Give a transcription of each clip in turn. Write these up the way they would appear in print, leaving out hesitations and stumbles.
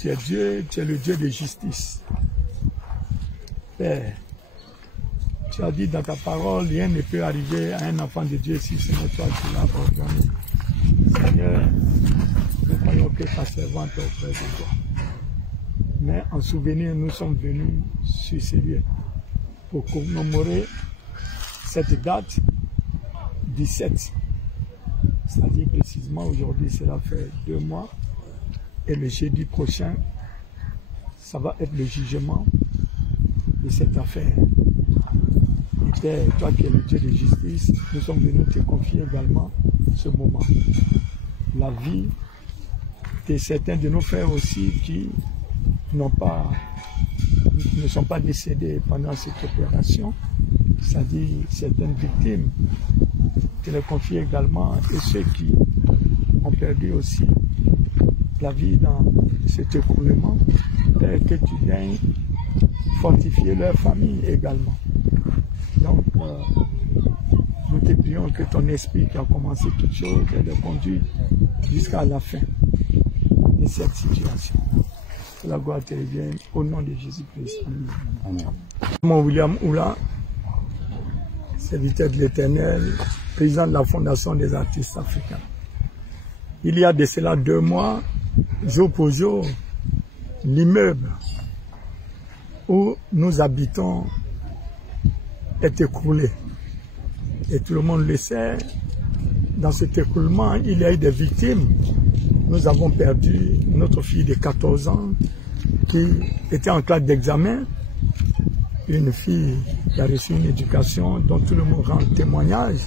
tu es Dieu, tu es le Dieu de justice. Père, tu as dit dans ta parole, rien ne peut arriver à un enfant de Dieu si ce n'est toi qui l'as ordonné. Seigneur, nous croyons que ta servante est auprès de toi. Mais en souvenir, nous sommes venus sur ces lieux pour commémorer cette date 17. C'est-à-dire précisément aujourd'hui, cela fait 2 mois. Et le jeudi prochain, ça va être le jugement de cette affaire. Et Père, toi qui es le Dieu de justice, nous sommes venus te confier également ce moment. La vie de certains de nos frères aussi qui ne sont pas décédés pendant cette opération, c'est-à-dire certaines victimes, te les confies également, et ceux qui ont perdu aussi la vie dans cet écoulement, que tu viennes fortifier leur famille également. Donc, nous te prions que ton esprit qui a commencé toutes choses les conduit jusqu'à la fin de cette situation. Que la gloire te revienne au nom de Jésus-Christ. Amen. Mon William Oula, serviteur de l'Éternel, président de la Fondation des artistes africains. Il y a de cela 2 mois, jour pour jour, l'immeuble où nous habitons est écroulé. Et tout le monde le sait, dans cet écroulement, il y a eu des victimes. Nous avons perdu notre fille de 14 ans qui était en classe d'examen, une fille qui a reçu une éducation dont tout le monde rend témoignage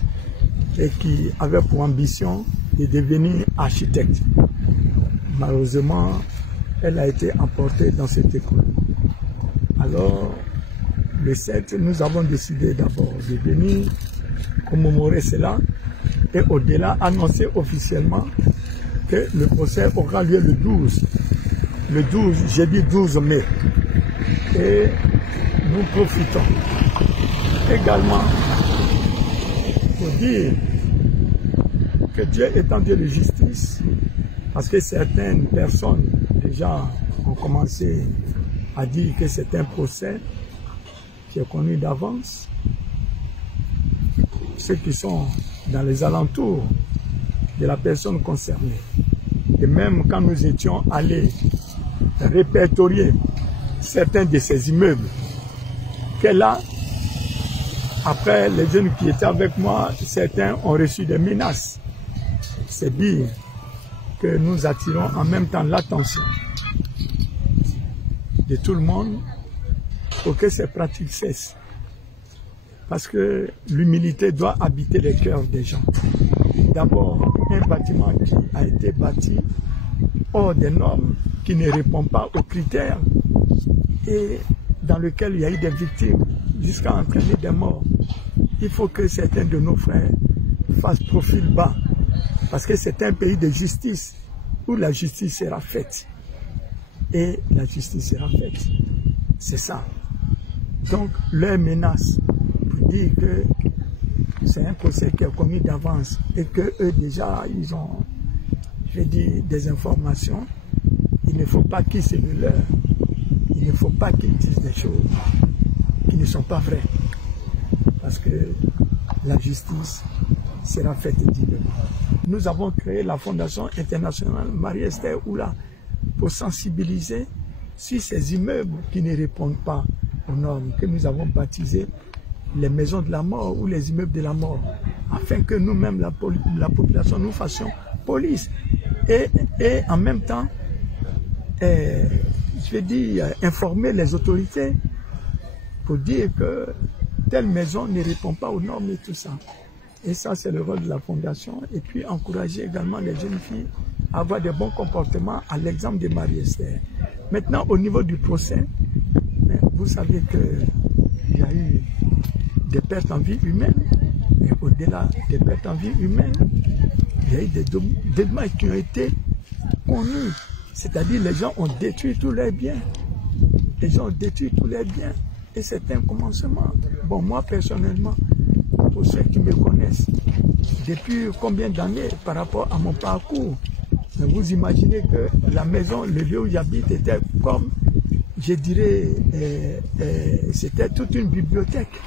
et qui avait pour ambition de devenir architecte. Malheureusement, elle a été emportée dans cet écroulement. Alors, le 7, nous avons décidé d'abord de venir commémorer cela et au-delà annoncer officiellement que le procès aura lieu le 12. Le 12, jeudi 12 mai. Et nous profitons également pour dire que Dieu est un Dieu de justice, parce que certaines personnes déjà ont commencé à dire que c'est un procès qui est connu d'avance. Ceux qui sont dans les alentours de la personne concernée. Et même quand nous étions allés répertorier certains de ces immeubles, que là, après les jeunes qui étaient avec moi, certains ont reçu des menaces. C'est dire que nous attirons en même temps l'attention de tout le monde pour que ces pratiques cessent. Parce que l'humilité doit habiter les cœurs des gens. D'abord, un bâtiment qui a été bâti hors des normes, qui ne répond pas aux critères et dans lequel il y a eu des victimes jusqu'à entraîner des morts. Il faut que certains de nos frères fassent profil bas parce que c'est un pays de justice où la justice sera faite. Et la justice sera faite. C'est ça. Donc, leur menace pour dire que c'est un procès qui est commis d'avance et que eux déjà, ils ont, je vais dire, des informations. Il ne faut pas qu'ils se le leurrent. Il ne faut pas qu'ils disent des choses qui ne sont pas vraies. Parce que la justice sera faite dignement. Nous avons créé la Fondation internationale Marie-Esther Oula pour sensibiliser sur ces immeubles qui ne répondent pas aux normes que nous avons baptisées les maisons de la mort ou les immeubles de la mort, afin que nous-mêmes, la population, nous fassions police. Et en même temps, je vais dire, informer les autorités pour dire que telle maison ne répond pas aux normes et tout ça. Et ça, c'est le rôle de la Fondation. Et puis, encourager également les jeunes filles à avoir des bons comportements à l'exemple de Marie-Esther. Maintenant, au niveau du procès, vous savez qu'il y a eu des pertes en vie humaine. Et au-delà des pertes en vie humaine, il y a eu des dommages qui ont été connus. C'est-à-dire les gens ont détruit tous leurs biens. Les gens ont détruit tous leurs biens. Et c'est un commencement. Bon, moi, personnellement, pour ceux qui me connaissent, depuis combien d'années par rapport à mon parcours, Vous imaginez que la maison, le lieu où j'habite était comme, je dirais, c'était toute une bibliothèque.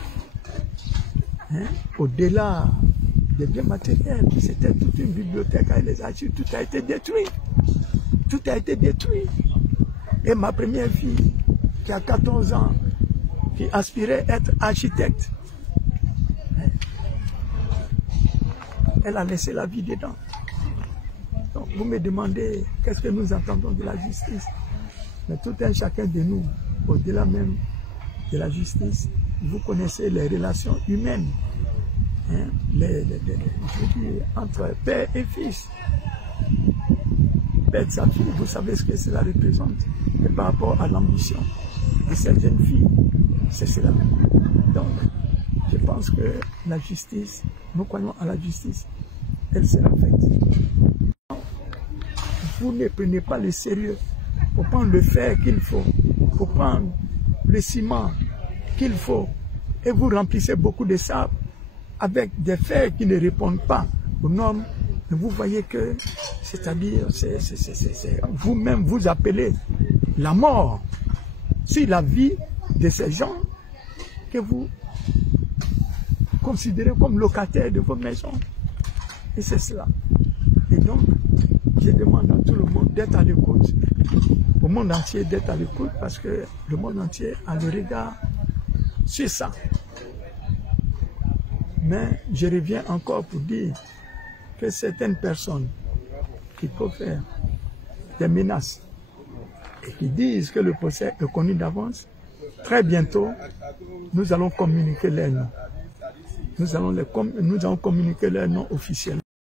Hein? Au-delà des biens matériels, c'était toute une bibliothèque avec les archives, tout a été détruit. Tout a été détruit. Et ma première fille, qui a 14 ans, qui aspirait à être architecte, elle a laissé la vie dedans. Donc vous me demandez qu'est-ce que nous entendons de la justice. Mais tout un chacun de nous, au-delà même de la justice, vous connaissez les relations humaines, hein, je dis, entre père et fils. Père de sa fille, vous savez ce que cela représente. Et par rapport à l'ambition de cette jeune fille, c'est cela. Donc, je pense que la justice, nous croyons à la justice, elle sera faite. Vous ne prenez pas le sérieux pour prendre le fer qu'il faut, pour prendre le ciment qu'il faut, et vous remplissez beaucoup de sable avec des fers qui ne répondent pas aux normes. Vous voyez que, c'est-à-dire, vous-même vous appelez la mort sur la vie de ces gens que vous considérez comme locataires de vos maisons. Et c'est cela. Et donc, je demande à tout le monde d'être à l'écoute, au monde entier d'être à l'écoute, parce que le monde entier a le regard sur ça. Mais je reviens encore pour dire que certaines personnes qui peuvent faire des menaces et qui disent que le procès est connu d'avance, très bientôt, nous allons communiquer leurs noms. Nous allons communiquer leurs noms officiellement.